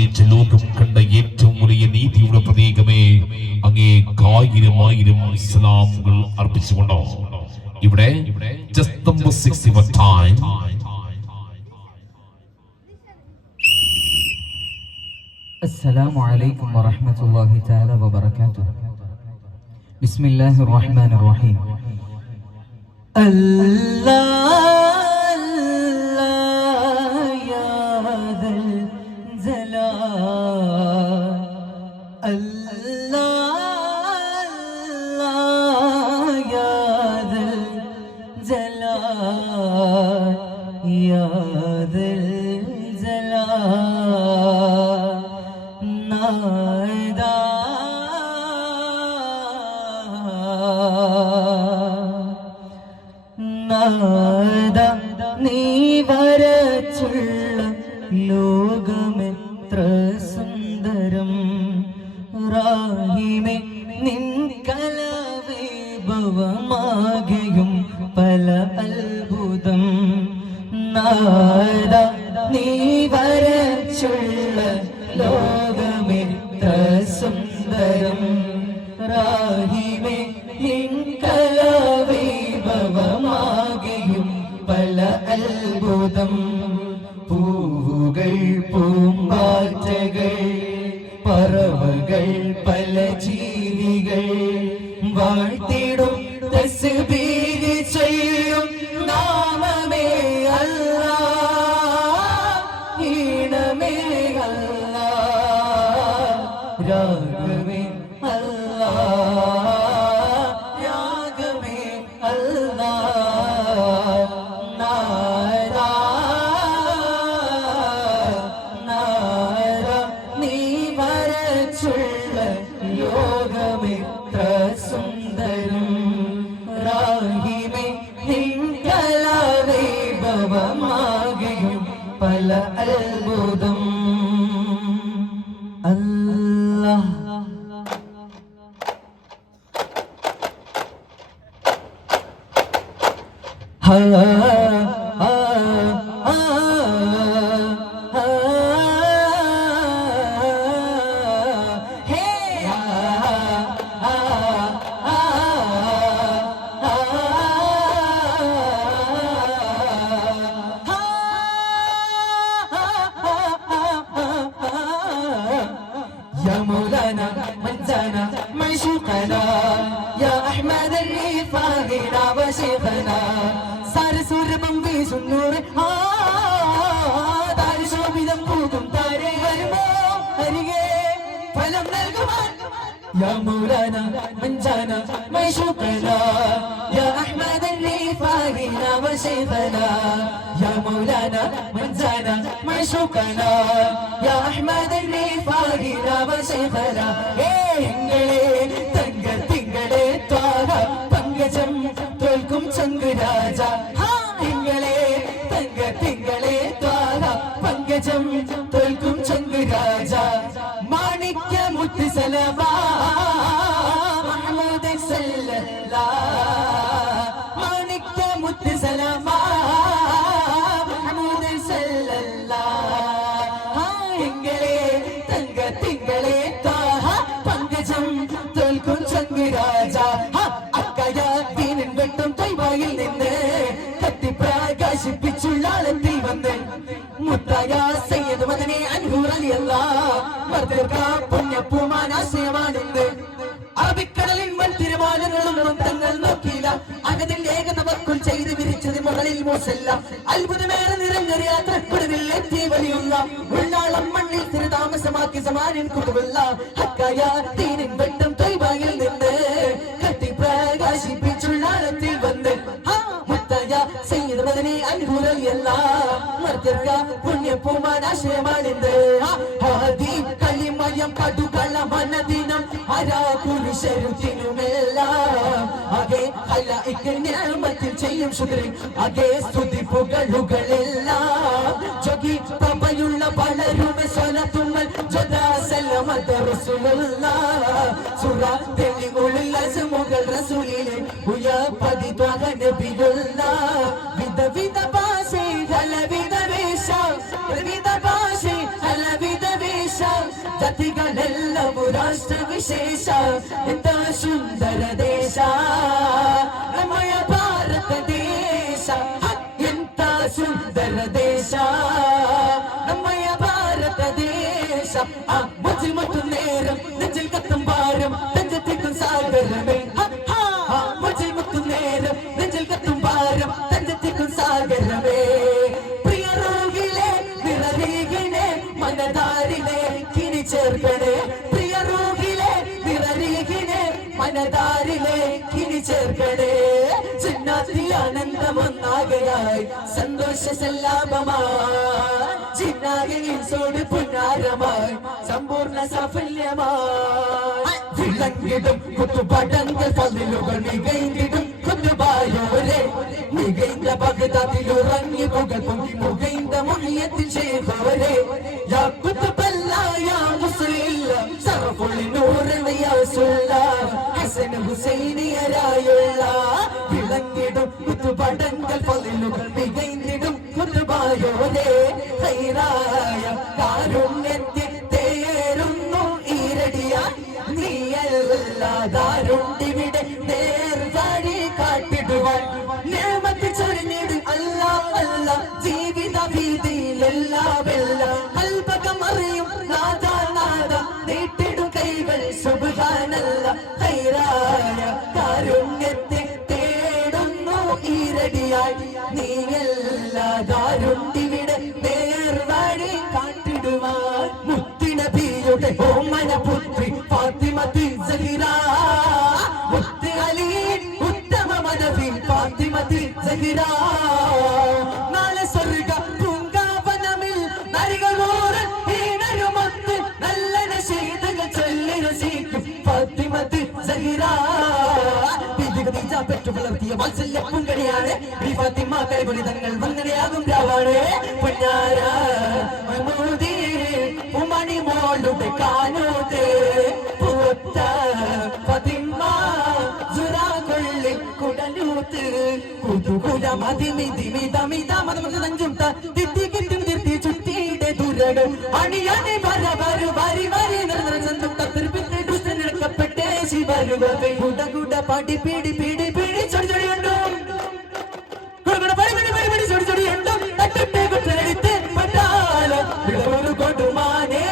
അഭിഷേകിച്ച ലോകം കണ്ട ഏറ്റവും വലിയ നീതിയുടെ പ്രതീകമേ, അങ്ങേ 1000 സലാമുകൾ അർപ്പിച്ചുകൊണ്ടോ ഇവിടെ just number 6 your time. السلام عليكم ورحمة الله تعالى وبركاته. بسم الله الرحمن الرحيم. നീ വരച്ചുള്ള ലോകമെത്ര സുന്ദരം, റാഹിമേ നിൻ കലവൈഭവമാകെയും പല അത്ഭുതം. നാദ നീ വരച്ചുള്ള ലോകമെത്ര സുന്ദരം, റാഹിമേ നിൻ കലവൈഭവമാകെയും പല അത്ഭുതം. പൂവുകൾ പൂമ്പാറ്റകൾ പറവകൾ പല ജീവികൾ വാഴ്ത്തിടും തസ്ബീഹ് ചെയ്യും നാമമേ അല്ലാഹ്, ഈണമേ അല്ലാഹ്, രാഗമേ അല്ലാഹ്, രാഗമേ അല്ലാഹ്. നീ വരച്ചുള്ള ലോകമെത്ര സുന്ദരം, റാഹിമേ നിൻ കലാവൈഭവമാകെയും പല അത്ഭുതം. അല്ലാഹ് يا مولانا من زانا معشوقنا، يا أحمد الرفاقنا وشيخنا، صار سور بمبيش النور دار شوبيدم بوكم تاري ورمو هريه فلم نلقمان. يا مولانا من زانا معشوقنا، يا أحمد الرفاقنا وشيخنا، يا مولانا من زانا معشوقنا، يا أحمد الرفاقنا وشيخنا. തിങ്കളെ ത്വാഹ പങ്കജം തോൽക്കും ചങ്കുരാജ, തിങ്കളെ ത്വാഹ പങ്കജം തോൽക്കും ചങ്കുരാജ. മാണിക്യ മുത്ത് സലവാ മുഹമ്മദ് സല്ലല്ലാഹ്, മാണിക്യ മുത്ത് സലവാ മുഹമ്മദ് സല്ലല്ലാഹ്. തിങ്കളെ ത്വാഹ പങ്കജം തോൽക്കും ചങ്കുരാജ. അക്കയാത്തിനും വെട്ടും തൊയ്വായിൽ നിന്ന് കത്തിപ്രകാശിപ്പിച്ചുള്ള ആളത്തിൽ വന്ന് മുത്തായ സയ്യിദ് മദനി അൻഹു റളിയല്ലാഹു മർദ്ദക പുണ്യപൂമാനാശയമാണെന്ന്. അറബിക്കടലിൽ വൻ തിരമാലകളൊന്നും തങ്ങൾ നോക്കിയില്ല, അകതിൽ ഏകനവർക്കുൾ ചെയ്ത് വിരിച്ചത് മുകളിൽ മോശല്ല. അത്ഭുതമേറെ നിറഞ്ഞൊരു യാത്രപ്പെടുവിൽ എത്തി വലിയുള്ള ഉള്ളാളം മണ്ണിൽ സ്ഥിരതാമസമാക്കി സമാനിൻ കുതുവല്ല. ഹക്കായാത്തീനിൻ വെട്ടം തൊയ്വായിൽ നിന്ന് കത്തിപ്രകാശിപ്പിച്ചുള്ള ആഴത്തിൽ വന്ന് മുത്തായ സയ്യിദ് മദനി അൻഹു റളിയല്ലാഹു മർദ്ദക പുണ്യപൂമാനാശയമാണെന്ന്. ആദീം കലിമയം പടുകള മനദിനം ആരാകുരുശരുത്തിനുമെല്ലാം അകെ ഹലായിക്ക് നിഅമത്തിൽ ചെയ്യും ശുക്ർ, അകെ സ്തുതിപ്പുകളുകളെല്ലാം ജോഗി പ്രഭയുള്ള വളരുമെ സ്വലത്തുമ്മൽ ജദാസല്ലമത റസൂലുള്ളാഹ്. സുറ തെളിവുള്ള അസ്മുകൾ റസൂലിലെ ഉയപതി ത്വഹ നബിയുള്ളാഹ്. വിധ ഭാഷ ഹലവിധ വേഷ, വിധ ഭാഷ ഹലവിധ വേഷ, ಜತಿಗಳೆಲ್ಲವೂ ರಾಷ್ಟ್ರ ವಿಶೇಷ ಎಂತ ಸುಂದರ ದೇಶ ನಮ್ಮಯ ಭಾರತ ದೇಶ ಎಂತ ಸುಂದರ ದೇಶ നമ്മയ ഭാരത ദേശം മുച്ചിമുട്ടും നേരം നെഞ്ചിൽ കത്തും ഭാരം തഞ്ചത്തിക്കും സാഗരമേ മുച്ചിമുട്ടും നേരം നെഞ്ചിൽ കത്തും ഭാരം തഞ്ചത്തിക്കും സാഗരമേ പ്രിയ റോഗിലെ നിറരീകിനെ മനതാരിലെ കിനി ചേർക്കണേ പ്രിയ റോഗിലെ നിറരീകിനെ മനതാരിലെ കിനി ചേർക്കണേ ചിന്നാത്തി ആനന്ദമൊന്നാകയായി സന്തോഷ സല്ലാപമായി ചിന്നാകോട് പുന്നാരമായി സമ്പൂർണ്ണ സാഫല്യമായി വിളങ്ങിടും കുത്തുപടങ്ങൾ പതിലുകൾ മികൈന്തിടും കുത്തുപായോരെ മികൈന്ത ഭഗതത്തിലുറങ്ങി പുകൾ പൊങ്ങി മുകൈന്ത മുഹിയത്തിൽ ചെയ്തവരെ യാ കുത്തുബല്ല യാ മുസ്ലില്ല സറഫുൽ നൂറിൽ യാസുല്ല ഹസൻ ഹുസൈനിയരായുള്ള വിളങ്ങിടും കുത്തുപടങ്ങൾ പതിലുകൾ മികൈന്തിടും കുത്തുപായോരെ ഹൈറായ കാരുണ്യത്തിൽ തേരുന്നു ഈരടിയായി നീയല്ലാതാരുണ്ടിവിടെ നേർവഴി കാട്ടിടുവാൻ നിയമത്ത് ചൊരിഞ്ഞിട് അല്ലാ അല്ലാ ജീവിത ഭീതിയിലെല്ലാം അൽപകമറിയും നാദാ നാദ നീട്ടിടും കൈകൾ സുബ്ഹാനല്ല ഹൈറായ കാരുണ്യത്തെ തേടുന്നു ഈരടിയായി നീയല്ലാതാരുണ്ടിവിടെ നേർവഴി കാട്ടിടുവാൻ മുത്തുനബിയുടെ ഓമന പുത്രി ഫാത്തിമത്തി സഹീറ മുത്ത് അലി ഉത്തമ മനവി ഫാത്തിമത്തി സഹീറ നാളെ സ്വർഗ പൂങ്കാവനമിൽ നരികളോറ് ഹീനരുമൊത്ത് നല്ല നശീതകൾ ചൊല്ലി രസിക്കും ഫാത്തിമത്തി സഹീറ പെറ്റു വളർത്തിയ വാത്സല്യ പൂങ്കണിയാണ് ഈ ഫാത്തിമ കൈപുരിതങ്ങൾ വന്നടയാകും രാവാണ് പൊന്നാര ഉമണി മോളുടെ കാനോതെ പൂത്ത ഫാത്തിമ സുറാകൊള്ളി കുടലൂത്ത് കുതുകുല മതിമിതി മിതമിത മതമത നഞ്ചും തിത്തി കിട്ടും തിരുത്തി ചുറ്റിയുടെ ദുരകൾ അണിയണി വര വരു വരി വരി നിറഞ്ഞ ചന്തും തത്തിരിപ്പിട്ട് ദുഷ്ടനിടക്കപ്പെട്ടേ ശിവരുവേ കുട കുട പാടി പീടി പീടി പീടി ചൊടി ചൊടിയുണ്ടോ കുട പടി പടി പടി പടി ചൊടി ചൊടിയുണ്ടോ തട്ടിട്ട് കുട്ടനെടുത്ത് പട്ടാലം ഒരു കൊടുമാനേ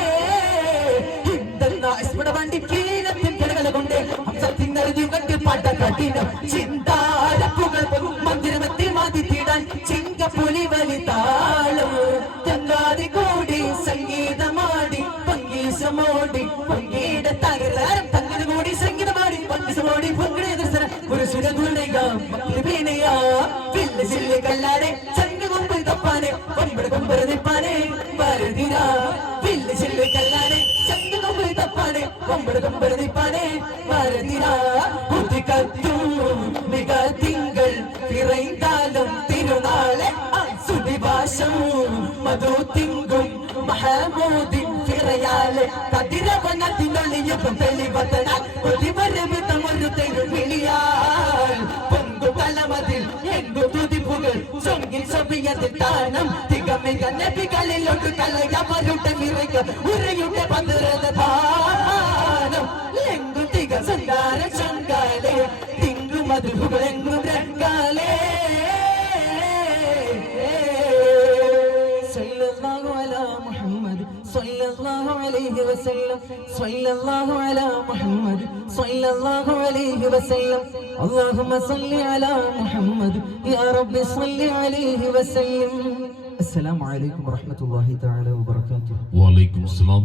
ഹിന്ദെന്ന ഇസ്മട വണ്ടി കീഴത്തിൻ കിടകള കൊണ്ട് ഹംസത്തിൻ നരുതി കണ്ട് പാട്ട കഠിനം ചിന്താരപ്പുകൾ മന്ദിരമെത്തി മാതി തീടാൻ ചിങ്കപ്പുലി വലിതാളം ചങ്ങാതി കൂടി സംഗീതമാടി പങ്കീശമോടി പൊങ്കിയുടെ തകരാരം തങ്ങനെ കൂടി സംഗീതമാടി പങ്കീശമോടി പൊങ്കിടെ ദർശനം പുരുഷുരകുലയാ വില്ല് ചില്ല് കല്ലാടെ ചങ്ങ കൊമ്പ് തപ്പാനെ ഒമ്പത് കൊമ്പ് നിപ്പാനെ വരുതിര വില്ല് ചില്ല് കല്ലാടെ ചങ്ങ കൊമ്പ് തപ്പാനെ ഒമ്പത് കൊമ്പ് നിപ്പാനെ വരുതിര കുതികത്തു മിക തിങ്കൾ പിറൈന്താലും തിരുനാളെ സുദിവാശം മധു തിങ്കും മഹമൂദിൻ പിറയാലെ കതിരവനത്തിനൊളിയും തെളിവത്തന ഒലിവരവ് തമൊരു തെരുവിളിയാൽ പൊങ്കു കലമതിൽ എങ്കു തുതിപ്പുകൾ ചൊങ്കിൽ സൊബിയതിൽ താനം തികമിക നബികളിലൊട്ട് കലയവരുടെ നിറയ്ക്ക ഉരയുടെ പന്ത്രതാനം എങ്കു തിക സന്താര ചങ്കാലെ തിങ്കു മധുകൾ എങ്കും രംഗാലേ സല്ലല്ലാഹു അലാ മുഹമ്മദ് സല്ലല്ലാഹു അലൈഹി വസല്ലം സല്ലല്ലാഹു അലാ മുഹമ്മദ് സല്ലല്ലാഹു അലൈഹി വസല്ലം اللهم صل على محمد يا رب صل عليه وسلم السلام عليكم ورحمة الله تعالى وبركاته وعليكم السلام